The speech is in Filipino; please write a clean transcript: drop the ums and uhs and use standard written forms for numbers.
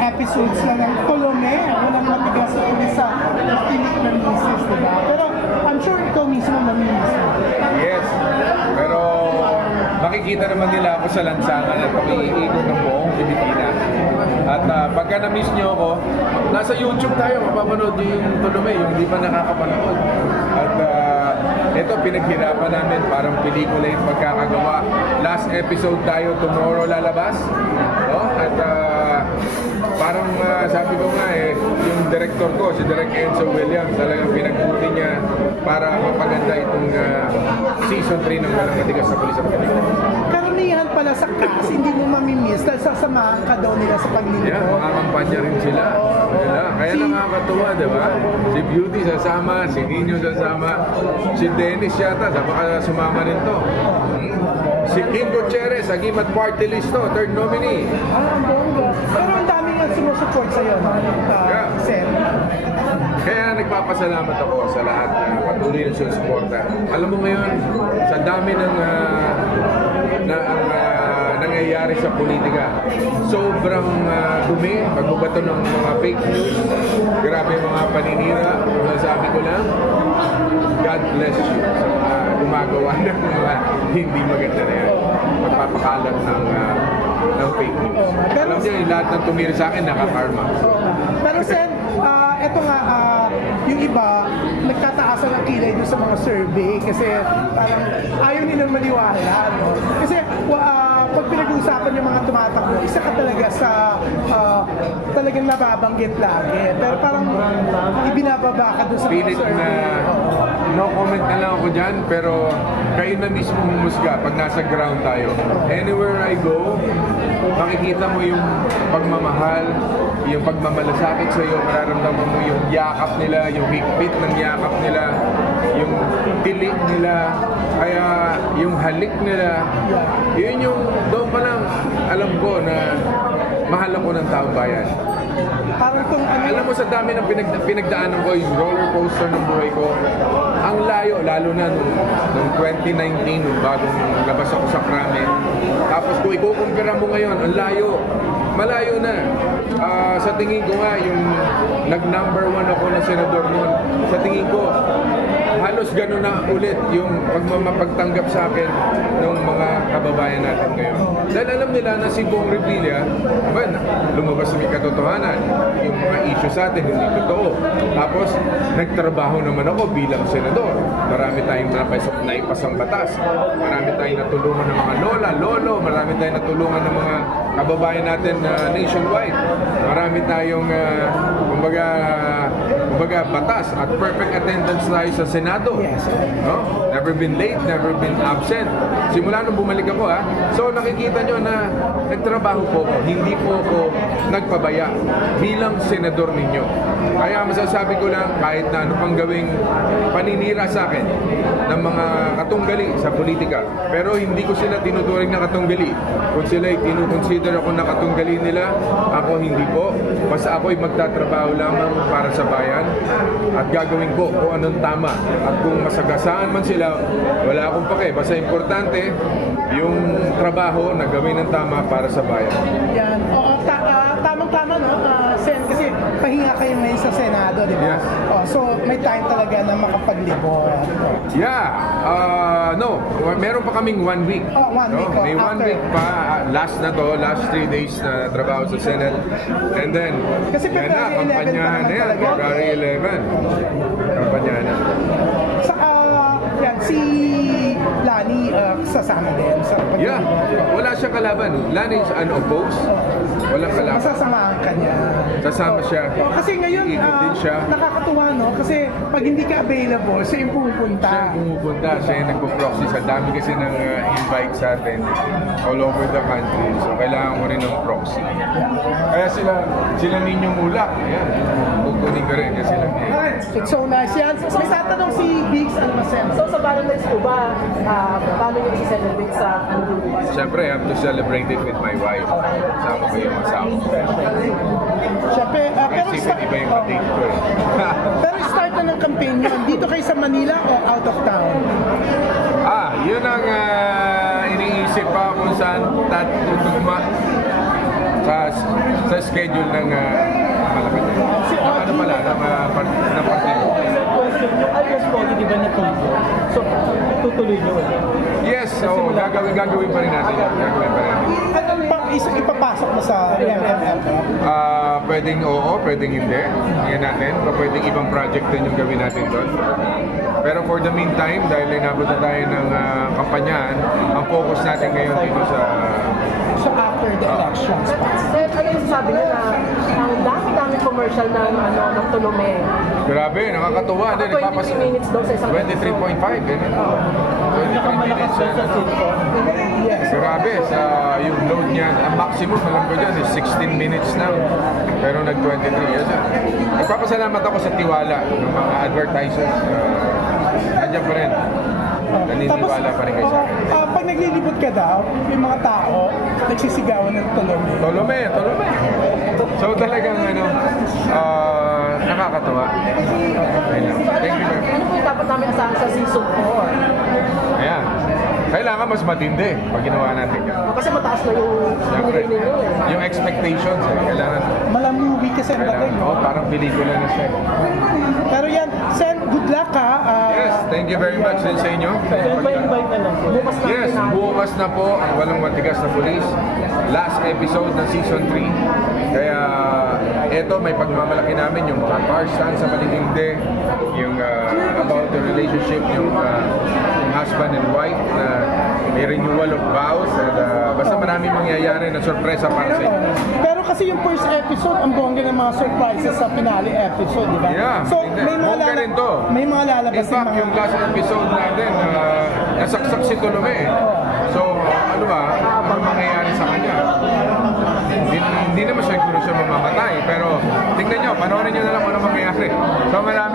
episodes na ng Tolome. Walang matigas sa isa na pinik ng misis, diba? Pero I'm sure ikaw mismo namimiss mo. Yes, pero makikita naman nila ako sa lansangan at pag-iikot ng buong Pilipinas. At pagka na-miss nyo ako, nasa YouTube tayo, mapapanood nyo yung Tolome, yung hindi pa nakakapanood. At ito, pinaghirapan namin, parang pelikula yung pagkakagawa. Last episode tayo, tomorrow lalabas. No? At parang sabi ko nga yung director ko, si Direk Enzo Williams, talagang pinagbuti niya para mapaganda itong season 3 ng Walang Matigas sa Pulis sa Pilipinas. Karamihan pala sa cast, hindi mo mamimiss dahil sasamahan ka daw nila sa paglingkod. Yeah, mga kampanya rin sila. Kaya nakakatuwa, di ba? Si Beauty sasama, si Nino sasama, si Dennis yata, baka sumama rin to. Si Kim Gutierrez, Agimat Party List to, third nominee. Ang bongga. Pero ang daming nga sumusupport sa'yo, Sen. Kaya nagpapasalamat ako sa lahat na patuloy na susuporta. Alam mo ngayon, sa dami ng nangyayari sa politika, sobrang dumi, pagbubato ng mga fake news, grabe yung mga paninira. Sabi ko lang, God bless you sa mga gumagawa ng mga hindi maganda na yan. Magpapakalat ng fake news. Alam niyo, lahat ng tumira sa akin, nakakarma. Pero Sen, eto nga, yung iba, nagtataasan ang kilay doon sa mga survey kasi parang ayaw nilang maniwala, no? Kasi pag pinag-uusapan yung mga tumatakbo, isa ka talaga sa talagang nababanggit lagi. Pero parang ibinababa ka doon sa mga survey. No comment na lang ako dyan, pero kayo na mismo humusga pag nasa ground tayo. Anywhere I go, makikita mo yung pagmamahal, yung pagmamalasakit sa iyo, mararamdaman mo yung yakap nila, yung higpit ng yakap nila, yung tilik nila, kaya yung halik nila, yun yung doon pa lang alam ko na mahal ako ng taong bayan. Parang alam mo sa dami ng pinagdaanan ko, yung roller coaster ng buhay ko, ang layo, lalo na nung 2019, nung bagong labas ako sa krame. Tapos kung ikukumpira mo ngayon, ang layo, malayo na. Sa tingin ko nga, yung nag-number 1 ako na senador noon, sa tingin ko, halos gano'n na ulit yung pagtanggap sa akin ng mga kababayan natin ngayon. Dahil alam nila na si Bong Revilla, lumabas sa may katotohanan, yung mga issue sa atin, hindi totoo. Tapos, nagtrabaho naman ako bilang senador. Marami tayong naipasang batas. Marami tayong natulungan ng mga lola, lolo. Marami tayong natulungan ng mga kababayan natin nationwide. Marami tayong, kumbaga, batas at perfect attendance tayo sa Senado. No? Never been late, never been absent. Simula nung bumalik ako, So, nakikita nyo na nagtrabaho po ako. Hindi po ako nagpabaya bilang senador ninyo. Kaya masasabi ko lang, kahit na ano pang gawing paninira sa akin ng mga katunggali sa politika, pero hindi ko sila tinuturing na katunggali. Kung sila'y tinukonsider ako na katunggali nila, ako hindi po. Basta ako'y magtatrabaho lamang para sa bayan at gagawin ko kung anong tama. At kung masagasaan man sila, wala akong pake. Basta importante, yung trabaho na gawin ng tama para sa bayan. Yan. Oo, tamang-tama, no? Sen, kasi pahinga kayo ngayon sa Senado, di ba? Yes. So, may time talaga na makapaglibot. Yeah. No. Meron pa kaming 1 week. Oh, 1 week. May 1 week pa. Last 3 days na trabaho sa Senate. And then, kasi yan na, kampanyahan na yan. February 11. Kampanyahan na. Si Lani sasama din sa Yeah. Wala siyang kalaban. Lani is unopposed. Walang kalaban. Masasamahan ka niya. Sasama siya. Kasi ngayon, Iikot din siya. nakakatuwa, no? Kasi pag hindi ka available, siya yung pumupunta. Siya yung pumupunta. Siya yung nagpo-proxy. Sa dami kasi ng invite sa atin all over the country. So, kailangan ko rin ng proxy. Kaya sila ninyong ulak. Ayan. Kukunin ko rin kasi lang. It's so nice yan. May tatanong si Biggs Almacen. So sa Valentine's po ba, paano yung i-celebrate sa Siyempre, I have to celebrate it with my wife. Sama ko yung asawa ko. Siyempre, pero Kasi iba yung date ko eh. pero start na ng campaign nyo. Dito kayo sa Manila o out of town? Yun ang iniisip pa kung saan tutugma. sa schedule ng Malacanang. Ano pala, ng partido. Yung Alias Pogi, di ba natuloy? So, tutuloy nyo ulit? Yes, so gagawin pa rin natin yan. Gagawin pa rin natin. Ano pang ipapasok mo sa MMM? Pwedeng oo, pwedeng hindi. Tingnan natin. Pwedeng ibang project din yung gawin natin doon. Pero for the meantime, dahil inabot na tayo ng kampanyahan, ang focus natin ngayon dito sa... So after the elections pa. Sir, ano yung sabi niyo na ang dami-dami commercial ng Tolome? Grabe, nakakatuwa. 23 minutes daw sa isang 23.5, eh. 23 minutes. Yes. Grabe, yung load niya, ang maximum, alam ko dyan, is 16 minutes lang. Pero nag-23 years. Nagpapasalamat ako sa tiwala ng mga advertisers. Nandiyan pa rin. Naniniwala pa rin kayo sa akin. Pag naglilibot ka daw, yung mga tao, nagsisigawan ng Tolome. Tolome. So talagang nakakatawa. Thank you very much. Ano po yung dapat namin asahan sa season 4? Ayan. Kailangan mas matindi pag ginawa natin yan. Kasi mataas na yung Siyempre, movie ninyo eh. yung expectations, kailangan, Malang movie kasi ang dating. parang pelikula na siya. Pero yan, Sen, good luck ha. Yes, thank you very much din sa inyo. Invite na lang po. Bukas na Yes, finale. bukas na po ang Walang Matigas na Pulis. Last episode ng Season 3. Kaya eto, may pagmamalaki namin yung Tarzan sa Malinginde, yung about the relationship, yung husband and wife na may renewal of vows. And, basta maraming mangyayari na sorpresa para sa inyo. Pero kasi yung first episode, ang bongga ng mga surprises sa finale episode, di ba? Yeah, So, hindi. may mga, Bongga rin to. may mga lalabas In fact, yung last episode natin, nasaksak si Tolome. So, ano ba? Ano mangyayari sa kanya? Hindi naman siguro siya mamamatay, pero tingnan nyo, panoorin nyo na lang kung ano mangyayari. So, marami